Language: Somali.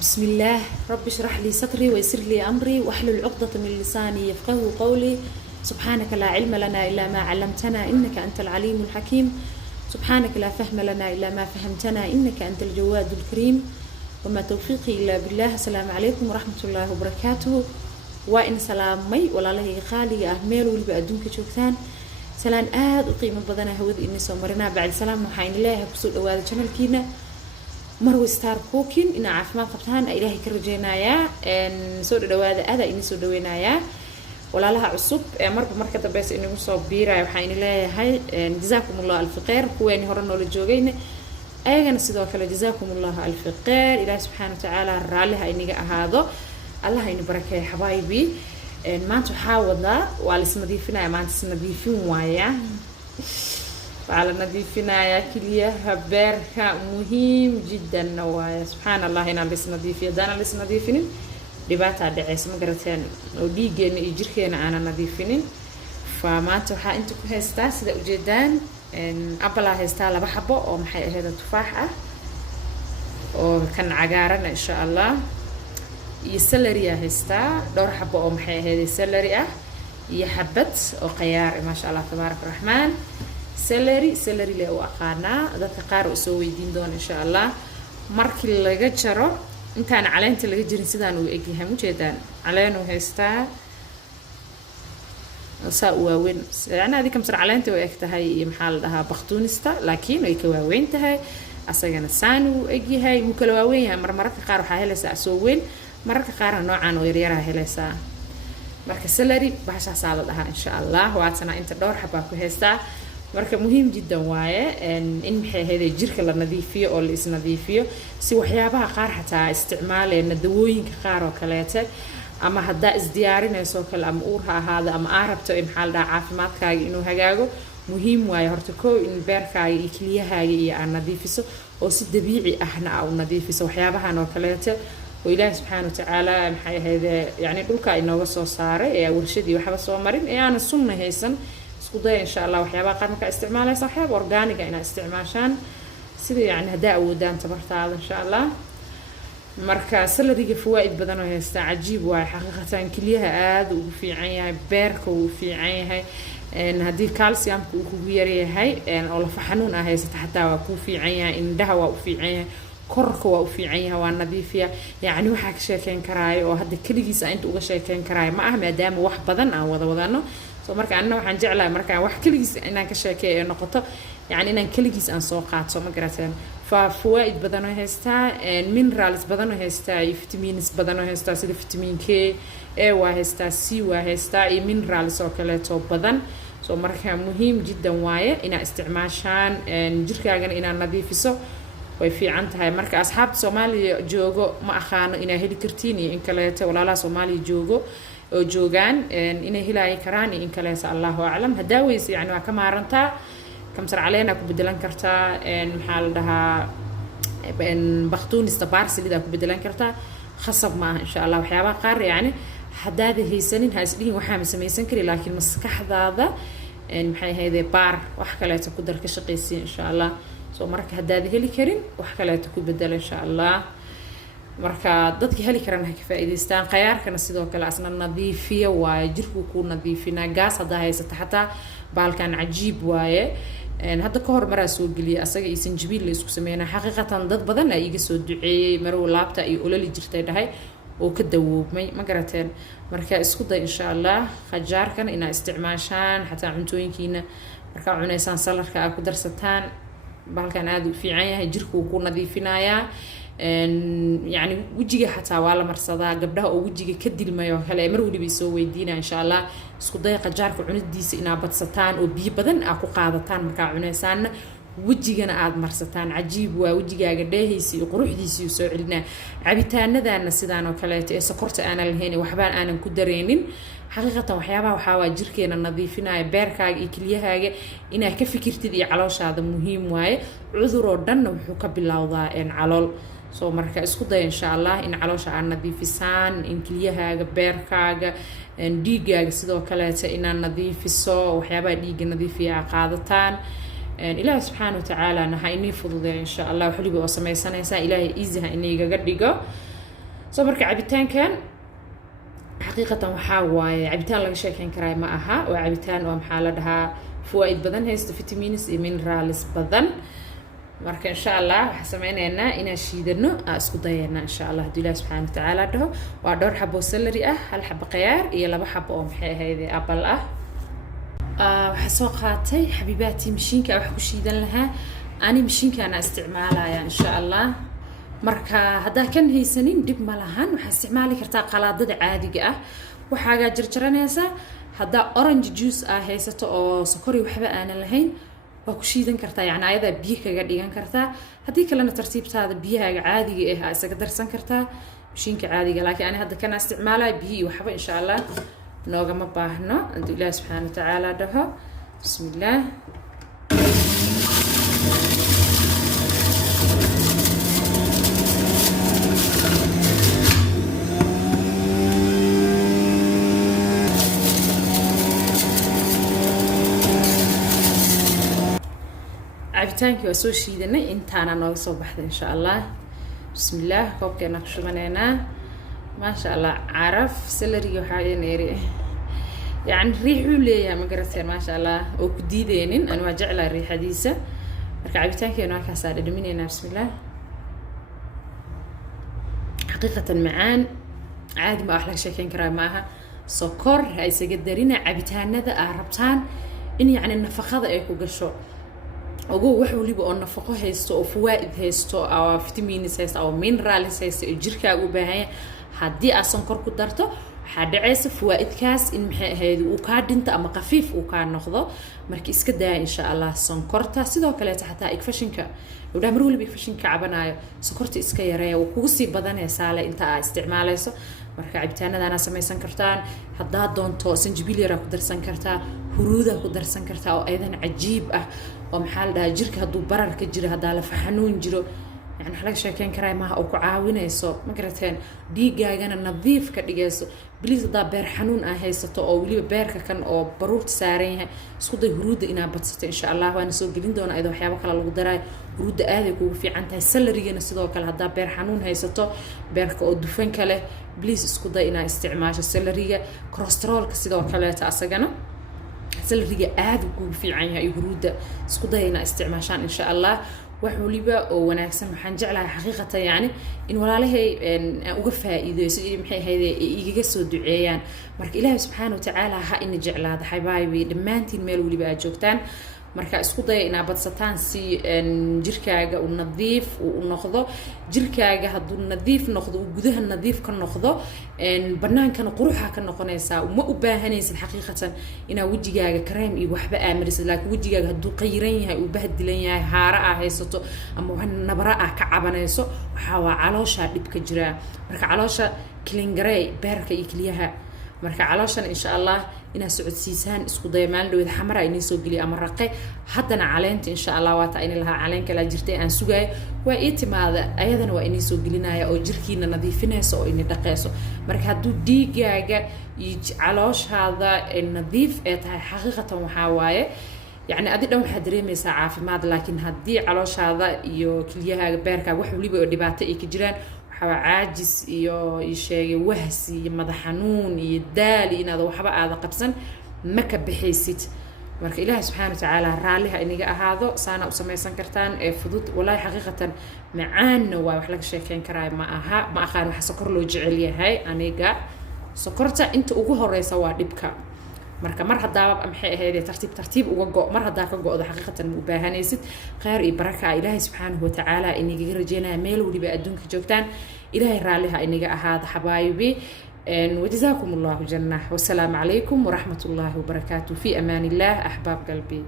بسم الله رب اشرح لي صدري ويسر لي أمري واحلل عقدة من لساني يفقهوا قولي. سبحانك لا علم لنا إلا ما علمتنا إنك أنت العليم الحكيم. سبحانك لا فهم لنا إلا ما فهمتنا إنك أنت الجواد الكريم. وما توفيقي إلا بالله. السلام عليكم ورحمة الله وبركاته. وإن سلامي ولا له خالي أهمل واللي بأدونك شوكتان سلام وقيمة بدنا هود إني سومرنا بعد سلام وحين الله كسر أواد شمل كينا مرو ستار كوكين إن عافما قبتان إلهي كرجينايا إن سود دوادة هذا إني سود دوينايا ولا لها عصب مرة مركز بس إني مصاب بيرا وحين الله هاي جزاكم الله ألف خير كواني هرنا للجوجين أيجا نسيدوا كلا جزاكم الله ألف خير إلهي سبحانه وتعالى رالها إني هذا الله إني بركة حبايبي إن ما تحاولنا والاسم ضيفنا ما تسمضيفين وايا على نظيفنا يا كليها باركة مهم جدا نوايا سبحان الله هنا لسه نظيف يدانا لسه نظيفين دبات على عيسى مقرتين وديجين يجركين أنا نظيفين فما توحى أنتوا كهستا سدا وجدان إن أبلا هستا لبحبه أو محي هذا تفاحة وكان عجارنا إن شاء الله يسلري هستا دور حبه أو محي هذا يسلري يحبت وقيار ما شاء الله تبارك الرحمن سلري له وأقانا ذات قارئ سوي دين دون إن شاء الله مركي اللي جرى إن كان علين تلقى جرين سدان وإجيها مجدان علين وهستا ساوى وين يعني هذه كم سر علين تويكتها هي محل لها بختونستا لكن ويكوا وين تهاي أصلا سانو إجيها مكلوا وين مرة قارئ حاله سأسوين مرة قارئ نوعا ويريرها هلسا مركي سلري بحش حصل لها إن شاء الله وعدنا أنت دور حباكو هستا marka muhiim jiddan waaye in maxay ahayd jirka la nadiifiyo oo la is nadiifiyo si waxyaabaha qaar xataa isticmaalayna dawooyinka qaar oo kaleete ama hadaa is diyaarinayso kale ama uur ha ahaado ama aarabto in xal dhaa caafimaadkaaga inuu hagaago muhiim waaye horta koo in beerkaaga iyo kiliyahaaga iyo aan nadiifiso oo si dabiici ahna u nadiifiso waxyaabahan oo kaleete oo ilaahay subxaanahu wa tacaala maxay ahayd yani dhulka inooga soo saaray ee warshadii waxba soo marin ee aan sunna haysan إن شاء الله وحيابا قد مكا استعمالها صحيح أورجانيكا إن استعماشان سيدي يعني هداء ودان تبرت هذا إن شاء الله مركا سلري فوائد بدنه يستعجب واي حقيقة كليها آد وفي عينها بيرك وفي عينها إن هدي كالسيوم كوكويري هاي إن الله فحنون هاي ستحتى وكوفي عينها إن دهوا وفي عينها كرك وفي عينها والنظيفية يعني وحك شيكين كراي وهذا كل جيس أنت وش شيكين كراي ما أهم دام واحد بدن أو وضعنه marka anna waxaan jeclahay marka wax kaligiis inaan ka sheekeeyo noqoto yani inaan kaligiis aan soo qaato ma garateen fawaid badan oo haystaa minerals badan oo haystaa vitamins badan oo haystaa sida vitamin K waa haystaa C waa haystaa iyo minerals oo kale to badan soo marka muhiim jiddan waaye inaa isticmaashaan jirkaagana inaa nadiifiso way fiican tahay marka asxaabta Soomaaliya joogo ma aqaano inaa heli kartiin iyo in kale walaalaha Soomaaliya joogo oo joogan inay hilaayi karaan in kale Allahu a'lam hadaawis yani waa ka maaranta kam sar caleena ku bedelan kartaa maxaa la dhahaa baqtuunista baarsilida ku bedelan kartaa khasab ma insha Allah waxyaaba qaar yani hadaada haysanin ha isdhiin waxa ma sameeysan kari laakiin maskaxdaada maxay hayday baar wax kale ku dar ka shaqeysi insha Allah soo marka hadaada heli karin wax kale ku bedel insha Allah marka dadka heli karaan ha ka faa'iideystaan qayaarkana sidoo kale asna nadiifiyo waaye jirku ku nadiifina gaas hada haysata xataa baalkan cajiib waaye hadda ka hor maraa soo geliya asaga iyo sanjabiil la isku sameeyna xaqiiqatan dad badan ay iga soo duceeyay maruu laabta iyo ololi jirtay dhahay oo ka dawoobmay ma garateen marka isku day insha Allah qajaarkan ina isticmaashaan xataa cuntooyinkiina marka cunaysaan salarka aad ku darsataan baalkan aad u fiican yahay jirku ku nadiifinayaa يعني وجهي حتى ولا مرصدا قبلها أو وجهي كدل ما يهلا مرولي بيسوي دينا إن شاء الله سكوداي قجارك عندي إنا بتستان وبي بدن أكو قاعدتان مكا عنسان وجهي أنا قاعد مرصتان عجيب ووجهي قديه سي قروح دي سي وسعلنا عبيتان ذا النسدان وكلاته سكرت أنا الهني وحبان أنا كدرينين حقيقة وحيابها وحاوا جركينا نظيفنا بيركاج إكليها إنا كفكرت دي علوش هذا مهم واي عذر ودنا وحكا بالله إن علول soo marka isku day insha Allah in caloosha aan nadiifisaan in kiliyahaaga beerkaaga dhiigaaga sidoo kale inaan nadiifiso waxyaabaha dhiiga nadiifiya qaadataan إلهي سبحانه وتعالى نها إني فضل إن شاء الله وحلي بوسمي سنة إلهي إيزها إني جدّيجا soo marka cabitaankan xaqiiqatan waxaa waaye cabitaan laga sheekeyn karaa ma aha waa cabitaan oo maxaa la dhahaa fawaa'id badan haysto vitamins iyo minerals badan marka insha Allah waxaan sameynaynaa inaan shiidano isku dayeena insha Allah hadii Ilaahay subhanahu wa ta'ala dhaho waa dhowr xabo celery ah hal xabo khiyaar iyo laba xabo oo maxay ahayd apple ah waxaan soo qaatay xabiibaati mishiinka wax ku shiidan lahaa ani mishiinka ana isticmaalaya insha Allah marka hadaa kan haysanin dib ma lahan waxaa isticmaali kartaa qalaadada caadiga ah waxaaga jarjaranaysa hadaa orange juice haysato oo sokor iyo waxba aan lahayn waa ku shiidan kartaa yani ayada biyo kaga dhigan kartaa hadii kalena tartiibtaada biyahaaga caadiga ah isaga darsan kartaa mishiinka caadiga laakiin ani hadda kana isticmaalay biyo iyo waxba insha Allah noogama baahno hadii Ilaahay subhanahu wa ta'ala dhaho bismillah cabitaanki waa soo shiidanay intaana nooga soo baxday insha Allah bismillah koobkeena ku shubaneynaa ما شاء الله عرف سلري وحاجة نيري يعني ريحه ليه ما قرأت ما شاء الله وكديدين أنا ما جعل الريحة ديسة ركعبي تانكي أنا كاسر دميني بسم الله حقيقة معان عادي ما أحلى شيء كان كرا معها سكر هاي سجدرينا عبيتان هذا أعربتان إن يعني النفقة هذا يكون قشو أقول وحول لي بقول نفقة هيستو أو فوائد هيستو أو فيتامينز هيستو أو مينرالز هيستو الجركة وبهاي haddii aad sonkor ku darto waxaa dhacaysa fawaa'idkaas in maxay ahayd uu ka dhinta ama qafiif uu ka noqdo markii iska daa insha Allah sonkorta sidoo kale xataa igfashinka wada mar waliba igfashinka cabanayo sonkorta iska yareeyo oo kugu sii badanaysa la inta aad isticmaalayso marka cabitaanadana samaysan kartaan hadaa doonto sanjabiil yar ku darsan kartaa huruuda ku darsan kartaa oo aydan cajiib ah oo maxaa la dhahaa jirka haduu barar ka jiro hadaa la faxanuun jiro يعني حلاك شاكين كراي ما أو كعاونة يسو ما قرأتين ديجاجنا نظيف كديجاسو بليز دا بير حنون هيستو أو ولي بيرك كان أو بروت سارين سود هرود إنا بتصت إن شاء الله وأنا سو جلين دون أيضا حياة وكلا لقدراي هرود آذي وفي عنتها سلري نسيدو كلا هدا بير حنون هيستو بيرك أو دفن كله بليز سود إنا استعماش السلرية كوليسترول كسيدو كلا تأسجنا سلري آذي وفي عنها يهرود سود إنا استعماشان إن شاء الله وحوليبا وناكسن waxaan jeclahay xaqiiqata yani in walaalahay uga faa'iideyso maxay hay'ade iiga soo duceeyaan marka Ilaahay subhanahu wa ta'ala ha in jeclaada xabaaybi dhamaantiin meel waliba aad joogtaan marka isku day inaad badsataan si jirkaaga uu nadiif uu noqdo jirkaaga haduu nadiif noqdo uu gudaha nadiif ka noqdo banaankana quruxa ka noqonaysa uma u baahanaysid xaqiiqatan ina wajigaaga kareem iyo waxba aamirisid laakiin wajigaaga haduu qayran yahay uu bahdilan yahay haara ah haysato ama wax nabara ah ka cabanayso waxa waa caloosha dhib ka jira marka caloosha kilingaray beerka iyo kaliyaha marka calooshan insha Allah ina socodsiisaan isku daymaan dhow xamara inay soo galiyo ama raqay haddana caleenta insha Allah waa taa in laha caleen kala jirtay aan sugaay waa itimaada ayadana waa inay soo gelinaya oo jirkiina nadiifinayso oo inay dhaqayso marka haduu dhiigaaga iyo calooshaada nadiif ee tahay xaqiiqatan waxa waaye يعني أدي دم حدري مسا عافماد لكن هدي على هذا يو كليها بيركا وحولي بدبعته إكجران وحوا عاجز يو يشي وهسي مدحنون يدالي إن هذا وحبا هذا قبسا ما كبحيسيت مرك إله سبحانه وتعالى راليها إني هذا سانا وسمي سنكرتان فضوت ولا حقيقة معانا وحلق شيكين كراي معها ما أخان وحسكر له جعليه هاي أنيقا سكرتا أنت أقوه الرئيسة وادبكا marka mar hadaa maxay ahayd tartiib uga go mar hadaa ka go'do xaqiiqatan u baahanaysid khayr iyo baraka Ilaahay subhanahu wa ta'ala iniga rajeynaa meel waliba adduunka joogtaan Ilaahay raaliha iniga ahaad xabaayibi وجزاكم الله جنة والسلام عليكم ورحمة الله وبركاته في أمان الله أحباب قلبي